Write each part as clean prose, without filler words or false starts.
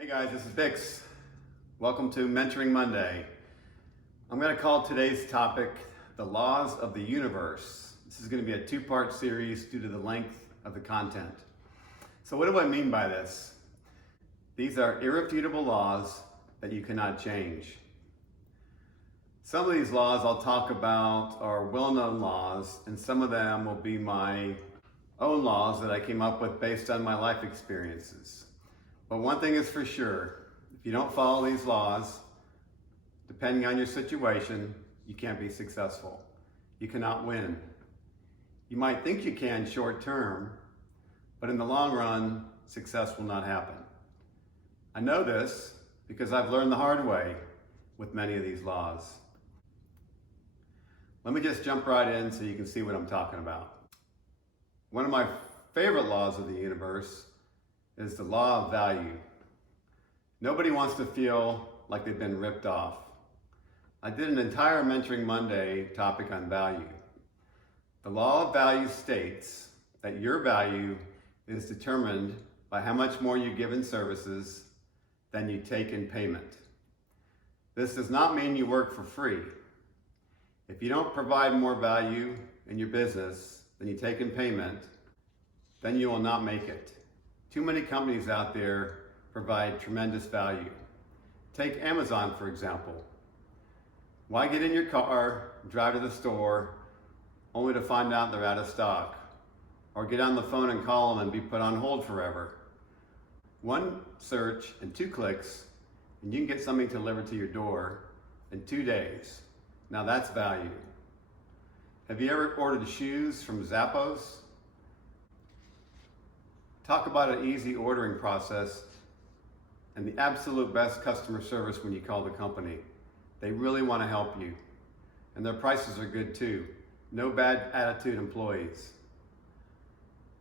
Hey guys, this is BiXX. Welcome to Mentoring Monday. I'm going to call today's topic the laws of the universe. This is going to be a two-part series due to the length of the content. So what do I mean by this? These are irrefutable laws that you cannot change. Some of these laws I'll talk about are well-known laws, and some of them will be my own laws that I came up with based on my life experiences. But one thing is for sure, if you don't follow these laws, depending on your situation, you can't be successful. You cannot win. You might think you can short term, but in the long run, success will not happen. I know this because I've learned the hard way with many of these laws. Let me just jump right in so you can see what I'm talking about. One of my favorite laws of the universe is the law of value. Nobody wants to feel like they've been ripped off. I did an entire Mentoring Monday topic on value. The law of value states that your value is determined by how much more you give in services than you take in payment. This does not mean you work for free. If you don't provide more value in your business than you take in payment, then you will not make it. Too many companies out there provide tremendous value. Take Amazon, for example. Why get in your car, drive to the store, only to find out they're out of stock? Or get on the phone and call them and be put on hold forever? One search and 2 clicks, and you can get something delivered to your door in 2 days. Now that's value. Have you ever ordered shoes from Zappos? Talk about an easy ordering process and the absolute best customer service when you call the company. They really want to help you. And their prices are good too. No bad attitude employees.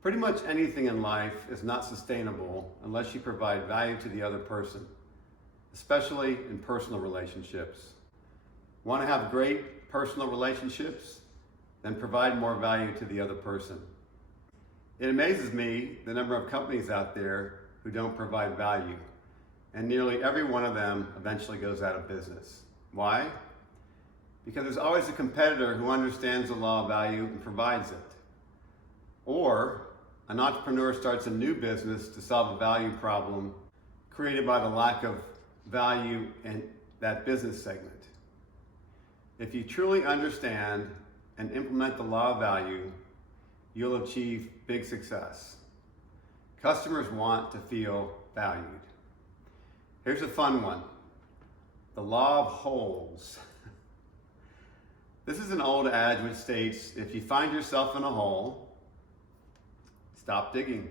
Pretty much anything in life is not sustainable unless you provide value to the other person, especially in personal relationships. Want to have great personal relationships? Then provide more value to the other person. It amazes me the number of companies out there who don't provide value, and nearly every one of them eventually goes out of business. Why? Because there's always a competitor who understands the law of value and provides it. Or an entrepreneur starts a new business to solve a value problem created by the lack of value in that business segment. If you truly understand and implement the law of value, you'll achieve big success. Customers want to feel valued. Here's a fun one. The law of holes. This is an old adage which states, if you find yourself in a hole, stop digging.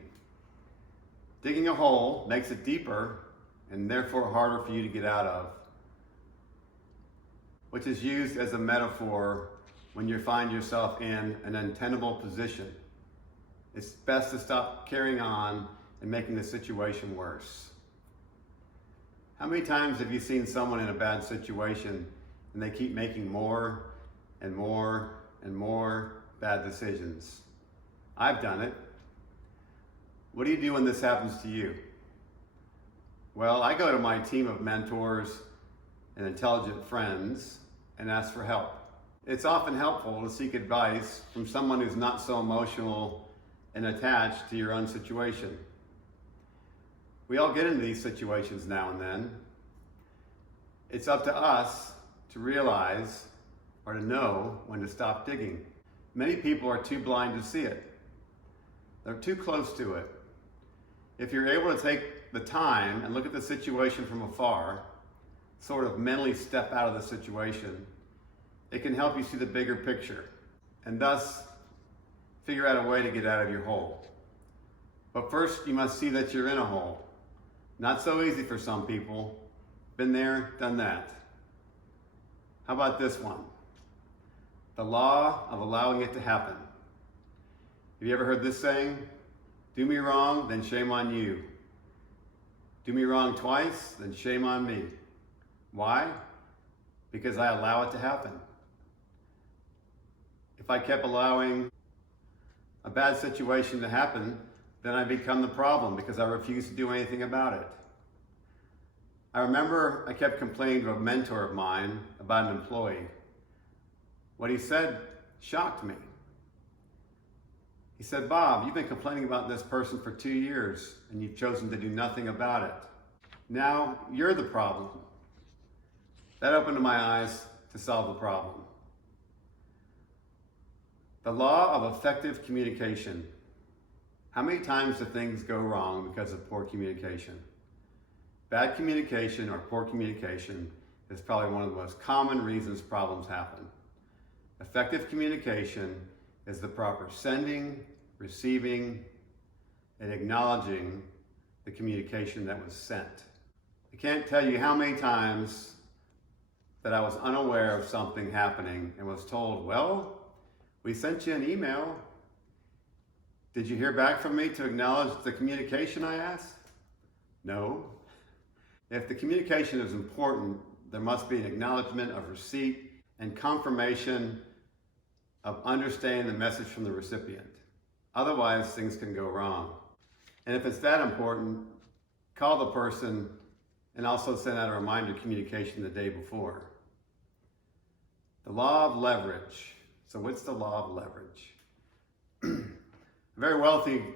Digging a hole makes it deeper and therefore harder for you to get out of, which is used as a metaphor when you find yourself in an untenable position. It's best to stop carrying on and making the situation worse. How many times have you seen someone in a bad situation and they keep making more and more and more bad decisions? I've done it. What do you do when this happens to you? Well, I go to my team of mentors and intelligent friends and ask for help. It's often helpful to seek advice from someone who's not so emotional and attached to your own situation. We all get into these situations now and then. It's up to us to realize or to know when to stop digging. Many people are too blind to see it. They're too close to it. If you're able to take the time and look at the situation from afar, sort of mentally step out of the situation, it can help you see the bigger picture and thus figure out a way to get out of your hole. But first, you must see that you're in a hole. Not so easy for some people. Been there, done that. How about this one? The law of allowing it to happen. Have you ever heard this saying? Do me wrong, then shame on you. Do me wrong twice, then shame on me. Why? Because I allow it to happen. If I kept allowing a bad situation to happen, then I become the problem because I refuse to do anything about it. I remember I kept complaining to a mentor of mine about an employee. What he said shocked me. He said, "Bob, you've been complaining about this person for 2 years and you've chosen to do nothing about it. Now you're the problem." That opened my eyes to solve the problem. The law of effective communication. How many times do things go wrong because of poor communication? Bad communication or poor communication is probably one of the most common reasons problems happen. Effective communication is the proper sending, receiving, and acknowledging the communication that was sent. I can't tell you how many times that I was unaware of something happening and was told, "Well, we sent you an email. Did you hear back from me to acknowledge the communication I asked?" No. If the communication is important, there must be an acknowledgement of receipt and confirmation of understanding the message from the recipient. Otherwise, things can go wrong. And if it's that important, call the person and also send out a reminder communication the day before. The law of leverage. So what's the law of leverage? A very wealthy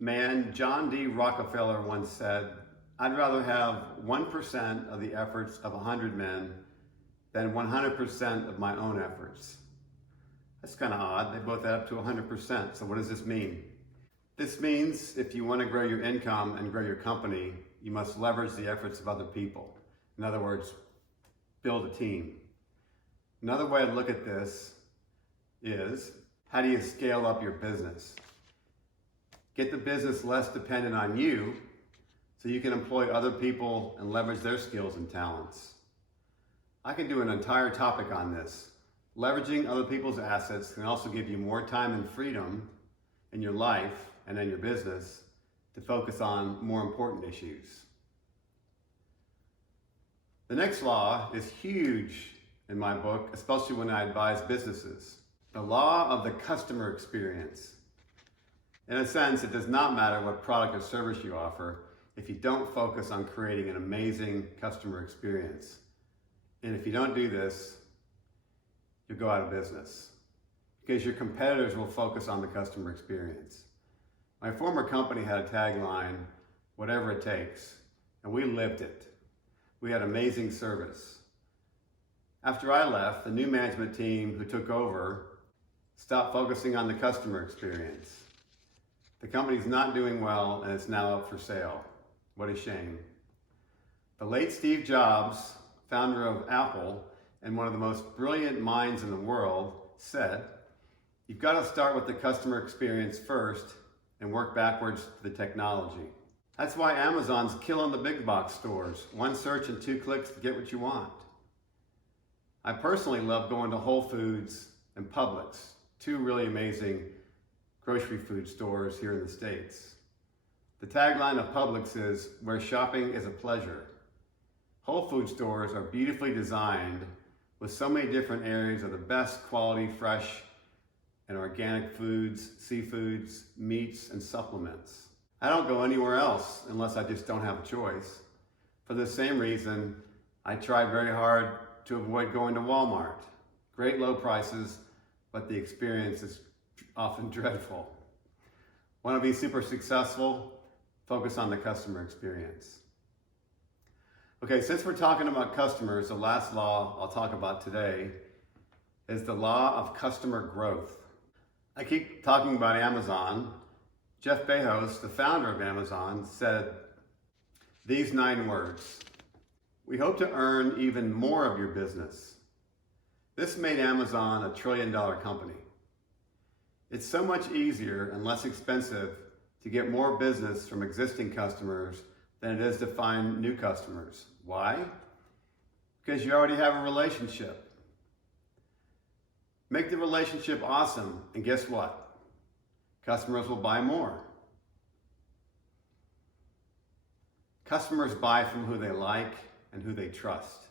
man, John D. Rockefeller, once said, "I'd rather have 1% of the efforts of 100 men than 100% of my own efforts." That's kind of odd. They both add up to 100%. So what does this mean? This means if you want to grow your income and grow your company, you must leverage the efforts of other people. In other words, build a team. Another way to look at this is, how do you scale up your business? Get the business less dependent on you so you can employ other people and leverage their skills and talents. I can do an entire topic on this. Leveraging other people's assets can also give you more time and freedom in your life and in your business to focus on more important issues. The next law is huge in my book, especially when I advise businesses. The law of the customer experience. In a sense, it does not matter what product or service you offer if you don't focus on creating an amazing customer experience. And if you don't do this, you'll go out of business because your competitors will focus on the customer experience. My former company had a tagline, "Whatever it takes," and we lived it. We had amazing service. After I left, the new management team who took over stopped focusing on the customer experience. The company's not doing well and it's now up for sale. What a shame. The late Steve Jobs, founder of Apple and one of the most brilliant minds in the world, said, "You've got to start with the customer experience first and work backwards to the technology." That's why Amazon's killing the big box stores. One search and 2 clicks to get what you want. I personally love going to Whole Foods and Publix, 2 really amazing grocery food stores here in the States. The tagline of Publix is, "Where shopping is a pleasure." Whole Food stores are beautifully designed with so many different areas of the best quality, fresh and organic foods, seafoods, meats, and supplements. I don't go anywhere else unless I just don't have a choice. For the same reason, I try very hard to avoid going to Walmart. Great low prices, but the experience is often dreadful. Want to be super successful? Focus on the customer experience. Okay, since we're talking about customers, the last law I'll talk about today is the law of customer growth. I keep talking about Amazon. Jeff Bezos, the founder of Amazon, said these 9 words: "We hope to earn even more of your business." This made Amazon a $1 trillion company. It's so much easier and less expensive to get more business from existing customers than it is to find new customers. Why? Because you already have a relationship. Make the relationship awesome, and guess what? Customers will buy more. Customers buy from who they like and who they trust.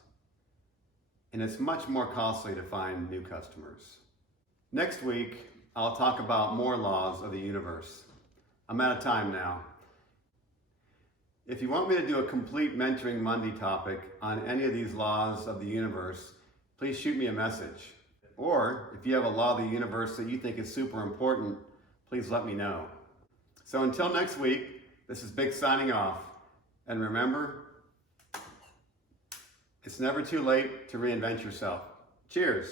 And it's much more costly to find new customers. Next week, I'll talk about more laws of the universe. I'm out of time now. If you want me to do a complete Mentoring Monday topic on any of these laws of the universe, please shoot me a message. Or if you have a law of the universe that you think is super important, please let me know. So until next week, this is BiXX signing off. And remember, it's never too late to reinvent yourself. Cheers.